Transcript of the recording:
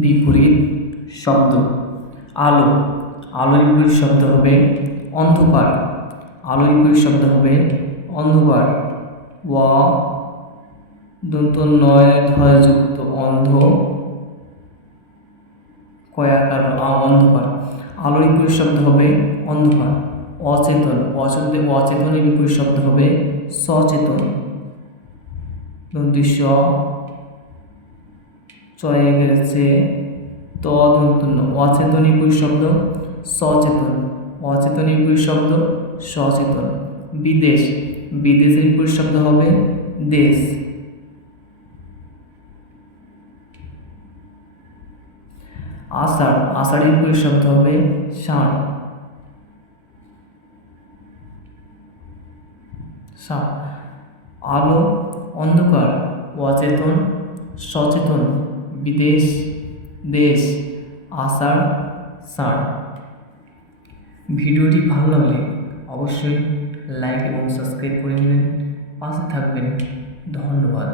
বিপরীত শব্দ। আলো, আলোর বিপরীত শব্দ হবে অন্ধকার। আলোর বিপরীত শব্দ হবে অন্ধকার। ও দন্ত নয় ধযুক্ত অন্ধ, কয়াকার অন্ধকার। আলোর বিপরীত শব্দ হবে অন্ধকার। অচেতন, অচেতনের বিপরীত শব্দ হবে সচেতন। দন্তিস্ব চয়ে গেছে তদন্ত অচেতন বিপরীত শব্দ সচেতন। অচেতন বিপরীত শব্দ সচেতন। বিদেশ, বিদেশের বিপরীত শব্দ হবে দেশ। আষাঢ়, আষাঢ়ের বিপরীত শব্দ হবে ষাঁড়। আলো, অন্ধকার, অচেতন, সচেতন, বিদেশ, দেশ, আষাঢ়, ষাঁড়। ভিডিওটি ভালো লাগলে অবশ্যই লাইক এবং সাবস্ক্রাইব করে নেবেন, পাশে থাকবেন। ধন্যবাদ।